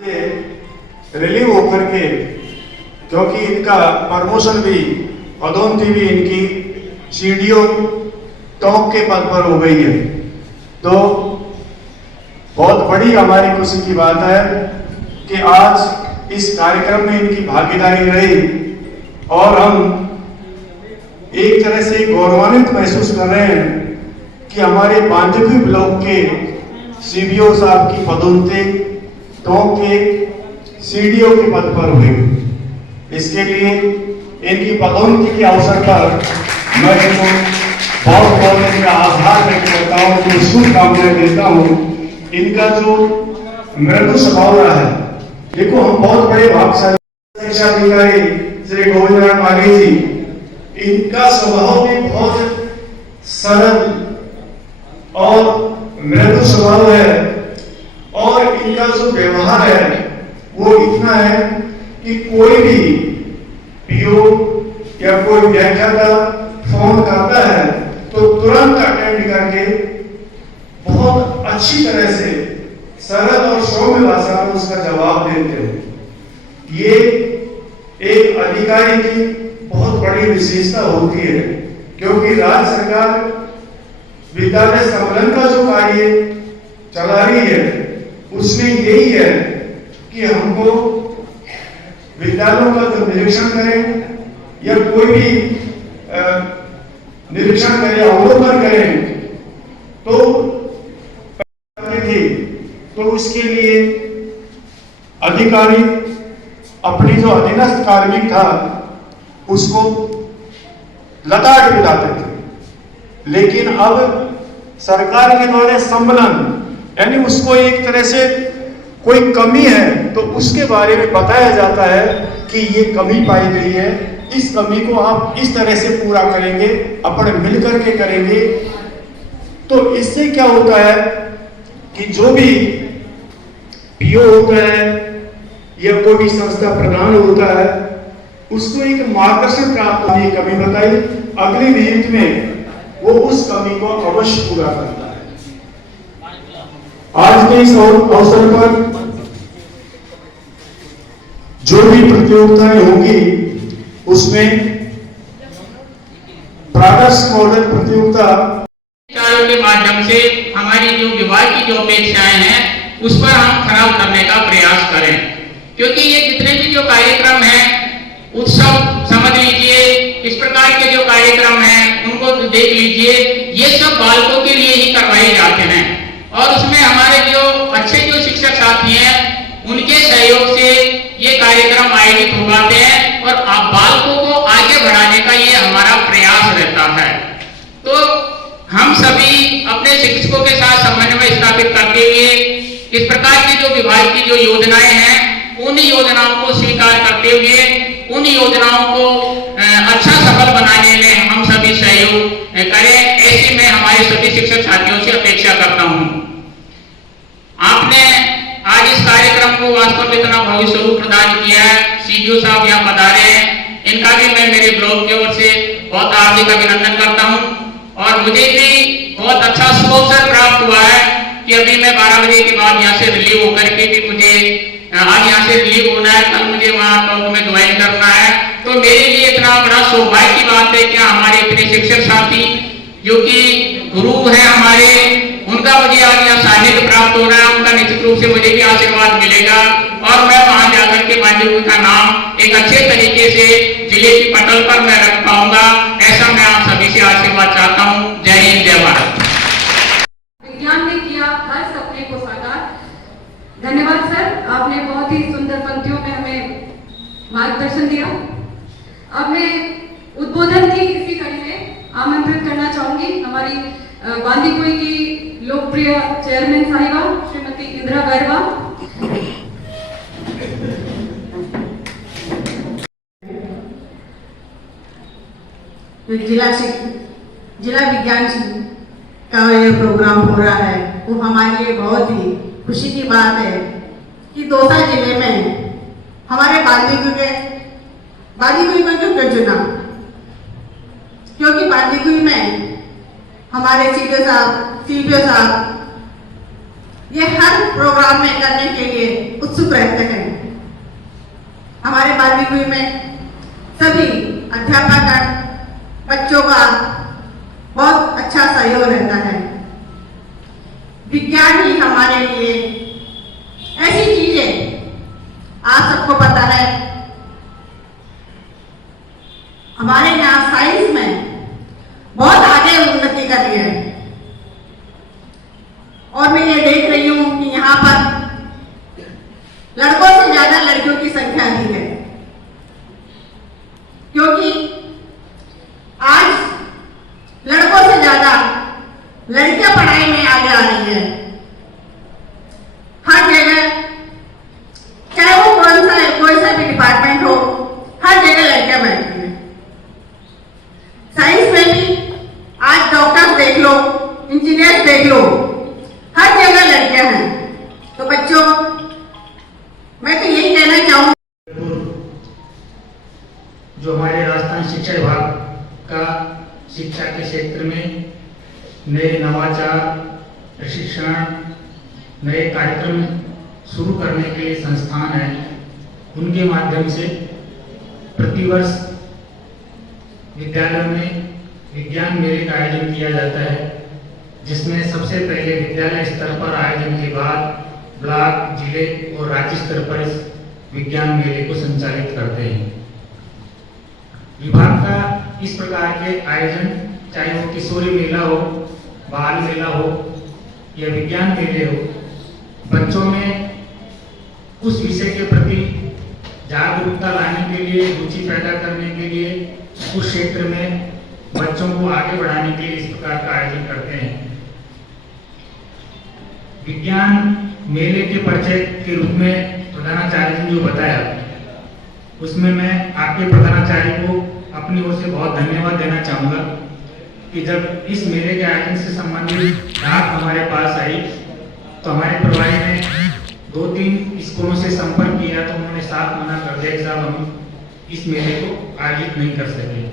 Relieve होकर के, क्योंकि इनका प्रमोशन भी, पदोन्नति भी इनकी सीडीओ टॉप के पद पर हो गई है। तो बहुत बड़ी हमारी खुशी की बात है कि आज इस कार्यक्रम में इनकी भागीदारी रही और हम एक तरह से गौरवान्वित महसूस कर रहे हैं कि हमारे बांदीकुई ब्लॉक के सीबीओ साहब की पदोन्नति टॉप के सीडीओ के पद पर हुई। इसके लिए इनकी पदोन्नति के अवसर पर मैं इनको बहुत बहुत इनका आभार व्यक्त करता हूँ, उनको शुभकामनाएं देता हूँ। इनका जो मृदु स्वभाव रहा है, देखो हम बहुत बड़े भाग्यशाली शिक्षा अधिकारी श्री गोविंद नारायण माली जी, इनका स्वभाव भी बहुत सरल और मृदु स्वभाव है और इनका जो व्यवहार है वो इतना है कि कोई भी पीओ या कोई व्याख्याता फोन करता है तो तुरंत अटेंड करके बहुत अच्छी तरह से सरल और सौम्य भाषा में उसका जवाब देते हैं। ये एक अधिकारी की बहुत बड़ी विशेषता होती है, क्योंकि राज्य सरकार विद्यालय संलग्न का जो कार्य चला रही है उसमें यही है कि हमको विद्यालयों का जब निरीक्षण करें या कोई भी निरीक्षण करें, अवलोकन करें तो उसके लिए अधिकारी अपनी जो अधीनस्थ कार्मिक था उसको लताड़ पिलाते थे, लेकिन अब सरकार के द्वारा सम्मेलन यानी उसको एक तरह से कोई कमी है तो उसके बारे में बताया जाता है कि ये कमी पाई गई है, इस कमी को आप इस तरह से पूरा करेंगे, अपने मिलकर के करेंगे। तो इससे क्या होता है कि जो भी पीओ होता है या कोई भी संस्था प्रधान होता है उसको एक मार्गदर्शन प्राप्त होने की कमी बताई, अगली नियुक्ति में वो उस कमी को अवश्य पूरा करता है। आज के इस अवसर पर जो भी प्रतियोगिताएं होंगी उसमें प्रादर्श मॉडल प्रतियोगिता के माध्यम से हमारी जो विभाग की जो अपेक्षाएं हैं उस पर हम खरा उतरने का प्रयास करें, क्योंकि ये जितने भी जो कार्यक्रम हैं, उत्सव समझ लीजिए, इस प्रकार के जो कार्यक्रम हैं उनको देख लीजिए, ये सब बालकों के लिए ही करवाए जाते हैं और उसमें हमारे जो अच्छे जो शिक्षक साथी हैं उनके सहयोग से ये कार्यक्रम आयोजित हो पाते हैं और बालकों को आगे बढ़ाने का ये हमारा प्रयास रहता है। तो हम सभी अपने शिक्षकों के साथ समन्वय स्थापित करते हुए इस प्रकार की जो विभाग की जो योजनाएं हैं उन योजनाओं को स्वीकार करते हुए उन योजनाओं को अच्छा सफल बनाने में हम सभी सहयोग करें, ऐसी मैं हमारे सभी शिक्षक साथियों से अपेक्षा करता हूं। आपने आज इस कार्यक्रम को वास्तव में इतना भव्य स्वरूप प्रदान किया है, सीडीओ साहब यहाँ पधारे हैं, इनका भी मैं मेरे ब्लॉक की ओर से बहुत हार्दिक अभिनंदन करता हूँ। और मुझे भी बहुत अच्छा अवसर प्राप्त हुआ है कि अभी मैं 12 बजे के बाद यहाँ से रिलीव होकर के भी मुझे आज यहाँ से रिलीव होना है, कल मुझे वहाँ टॉप में ज्वाइन करना है। तो मेरे लिए इतना बड़ा सौभाग्य की बात है कि हमारे इतने शिक्षक साथी जो कि गुरु है हमारे, उनका मुझे आज यहाँ सानिध्य प्राप्त हो रहा है, उनका निश्चित रूप से मुझे भी आशीर्वाद मिलेगा और मैं वहां जाकर के बांदीकुई का नाम एक अच्छे तरीके से जिले की पटल पर मैं रख पाऊंगा, ऐसा मैं आप सभी से आशीर्वाद चाहता हूँ। जय हिंद, जय भारत। विज्ञान ने किया हर सपने को साकार। धन्यवाद सर, आपने बहुत ही सुंदर पंक्तियों में हमें मार्गदर्शन दिया। अब मैं उद्बोधन की इसी कड़ी में आमंत्रित करना चाहूंगी हमारी बांदीकुई की लोकप्रिय चेयरमैन साहिबा श्रीमती इंदिरा बैरवा। जिला विज्ञान का ये प्रोग्राम हो रहा है वो हमारे लिए बहुत ही खुशी की बात है कि दौसा जिले में हमारे बांदीकुई को क्यों चुना, क्योंकि बांदीकुई में हमारे सीडीओ साहब ये हर प्रोग्राम में करने के लिए उत्सुक रहते हैं। हमारे बाल विज्ञान में सभी अध्यापक बच्चों का बहुत अच्छा सहयोग रहता है। विज्ञान ही हमारे लिए ऐसी चीज है, आप सबको पता है हमारे यहाँ साइंस में बहुत आगे उन्नति कर रही है। और मैं ये देख रही हूँ कि यहाँ पर लड़कों से ज्यादा लड़कियों की संख्या अधिक है, क्योंकि आज लड़कों से ज्यादा लड़कियां पढ़ाई में आगे आ रही है। हर जगह, चाहे वो कोई सा भी डिपार्टमेंट हो, हर जगह लड़कियां बैठती हैं। साइंस में भी आज डॉक्टर्स देख लो, इंजीनियर्स देख लो, हर जगह लड़कियां हैं। तो बच्चों, मैं तो यही कहना चाहूँगी, जो हमारे राजस्थान शिक्षा विभाग का शिक्षा के क्षेत्र में नए नवाचार, प्रशिक्षण, नए कार्यक्रम शुरू करने के लिए संस्थान है, उनके माध्यम से प्रतिवर्ष विद्यालयों में विज्ञान मेले का आयोजन किया जाता है, जिसमें सबसे पहले विद्यालय स्तर पर आयोजन के बाद ब्लॉक, जिले और राज्य स्तर पर इस विज्ञान मेले को संचालित करते हैं। विभाग का इस प्रकार के आयोजन, चाहे वो किशोरी मेला हो, बाल मेला हो या विज्ञान मेले हो, बच्चों में उस विषय के प्रति जागरूकता लाने के लिए, रुचि पैदा करने के लिए, उस क्षेत्र में बच्चों को आगे बढ़ाने के लिए इस प्रकार का आयोजन करते हैं। विज्ञान मेले के परिचय के रूप में प्रधानाचार्य ने जो बताया, उसमें मैं आपके प्रधानाचार्य को अपनी ओर से बहुत धन्यवाद देना चाहूँगा कि जब इस मेले के आयोजन से संबंधित बात हमारे पास आई तो हमारे प्रभारी ने 2-3 स्कूलों से संपर्क किया, तो उन्होंने साफ मना कर दिया कि साहब हम इस मेले को आयोजित नहीं कर सके।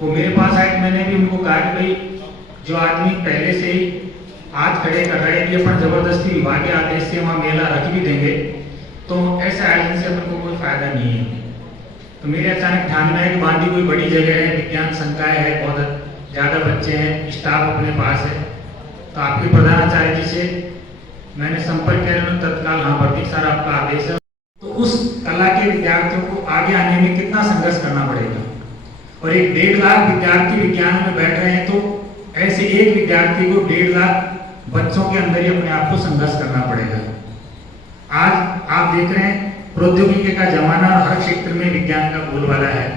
वो मेरे पास आए, मैंने भी उनको कहा कि भाई जो आदमी पहले से ही हाथ खड़े कर रहे हैं कि अपन जबरदस्ती विभागीय आदेश से वहाँ मेला रख भी देंगे, तो ऐसे आयोजन से अपन को कोई फायदा नहीं है। तो मेरे अचानक ध्यान में है कि बांदी कोई बड़ी जगह है, विज्ञान संकाय है, बहुत ज़्यादा बच्चे हैं, स्टाफ अपने पास है, तो आपके प्रधानाचार्य जी से मैंने संपर्क किया, उन्होंने तत्काल हाँ भर्ती सर आपका आदेश है। तो उस कला के विद्यार्थियों को आगे आने में कितना संघर्ष करना पड़ेगा, और एक 1.5 लाख विद्यार्थी विज्ञान में बैठ रहे हैं, तो ऐसे एक विद्यार्थी को 1.5 लाख बच्चों के अंदर ही अपने आप को संघर्ष करना पड़ेगा। आज आप देख रहे हैं प्रौद्योगिकी का जमाना, हर क्षेत्र में विज्ञान का बोलबाला है,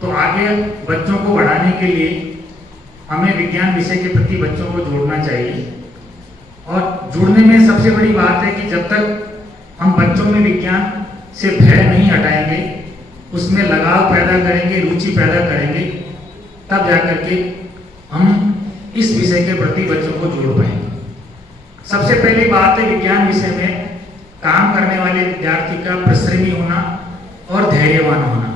तो आगे बच्चों को बढ़ाने के लिए हमें विज्ञान विषय के प्रति बच्चों को जोड़ना चाहिए। और जुड़ने में सबसे बड़ी बात है कि जब तक हम बच्चों में विज्ञान से भय नहीं हटाएंगे, उसमें लगाव पैदा करेंगे, रुचि पैदा करेंगे, तब जाकर के हम इस विषय के प्रति बच्चों को जोड़ पाएंगे। सबसे पहली बात है विज्ञान विषय में काम करने वाले विद्यार्थी का परिश्रमी होना और धैर्यवान होना।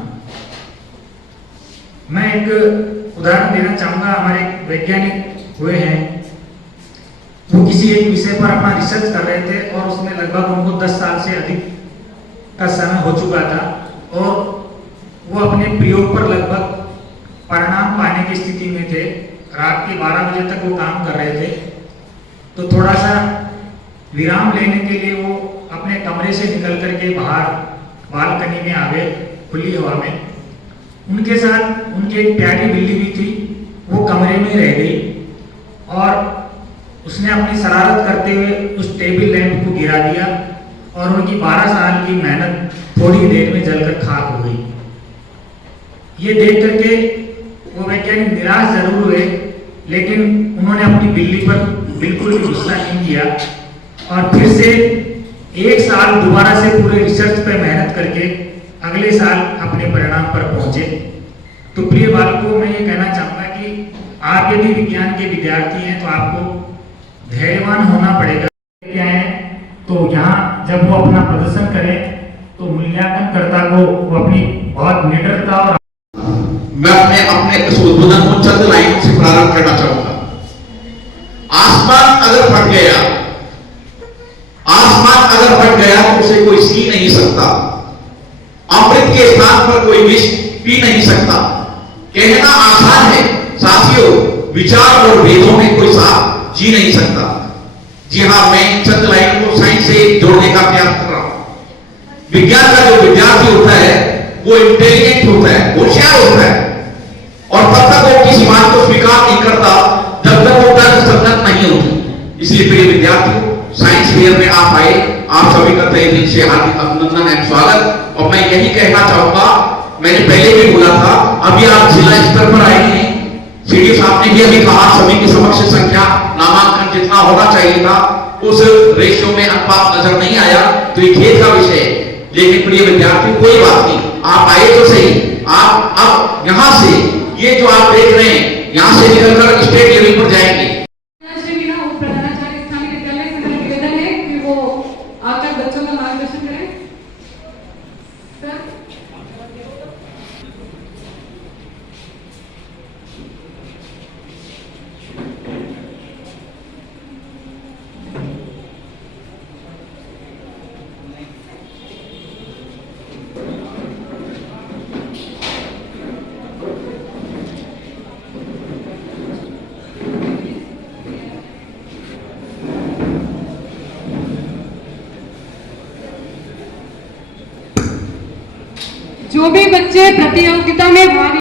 मैं एक उदाहरण देना चाहूंगा। हमारे वैज्ञानिक हुए हैं, वो किसी एक विषय पर अपना रिसर्च कर रहे थे और उसमें लगभग उनको 10 साल से अधिक का समय हो चुका था, और वो अपने प्रयोग पर लगभग परिणाम पाने की स्थिति में थे। रात के 12 बजे तक वो काम कर रहे थे, तो थोड़ा सा विराम लेने के लिए वो अपने कमरे से निकल करके बाहर बालकनी में आ गए, खुली हवा में। उनके साथ उनकी एक प्यारी बिल्ली भी थी, वो कमरे में रह गई और उसने अपनी शरारत करते हुए उस टेबल लैंप को गिरा दिया और उनकी 12 साल की मेहनत थोड़ी देर में जलकर खाक हो गई। ये देख करके वो वैज्ञानिक निराश जरूर हुए, लेकिन उन्होंने अपनी बिल्ली पर बिल्कुल भी गुस्सा नहीं किया और फिर से 1 साल दोबारा से पूरे रिसर्च पे मेहनत करके अगले साल अपने परिणाम पर पहुंचे। तो प्रिय बालकों, मैं ये कहना चाहूँगा कि आप यदि विज्ञान के विद्यार्थी हैं तो आपको धैर्यवान होना पड़ेगा। क्या है, तो यहाँ जब वो अपना प्रदर्शन करें तो मूल्यांकनकर्ता को वो अपनी बहुत निडरता और मैं अपने इस उद्बोधन को चंद लाइनों से प्रारंभ करना चाहूंगा। आसमान अगर फट गया आसमान अगर फट गया तो उसे कोई सी नहीं सकता, अमृत के स्थान पर कोई विष पी नहीं सकता। कहना आसान है साथियों, विचार और वेदों में कोई साथ जी नहीं सकता। जी हां, मैं चंद लाइन को साइंस से जोड़ने का प्रयास कर रहा हूं। विज्ञान का जो विद्यार्थी होता है वो इंटेलिजेंट होता है, होशियार होता है, और तब तक वो किसी बात को स्वीकार नहीं करता जब तक वो तर्क संगत नहीं होती। इसलिए प्रिय विद्यार्थियों, साइंस फेयर में आप आए, आप सभी का तहे दिल से हार्दिक अभिनंदन एवं स्वागत। और मैं यही कहना चाहूंगा, मैंने पहले भी बोला था, अभी आप जिला स्तर पर आए हैं, सीडी साहब ने भी अभी कहा सभी की समक्ष संख्या नामांकन जितना होना चाहिए था उस रेशियो में अनुपात नजर नहीं आया, तो ये खेद का विषय है। लेकिन प्रिय विद्यार्थी, कोई बात नहीं, आप आए तो सही। आप अब यहां से ये जो आप देख रहे हैं, यहां से निकलकर स्टेट लेवल पर जाएंगे। प्रधानाचार्य स्थानीय विद्यालय से मेरा निवेदन है कि वो आकर बच्चों का मार्गदर्शन करें। सर, जो भी बच्चे प्रतियोगिता में भाग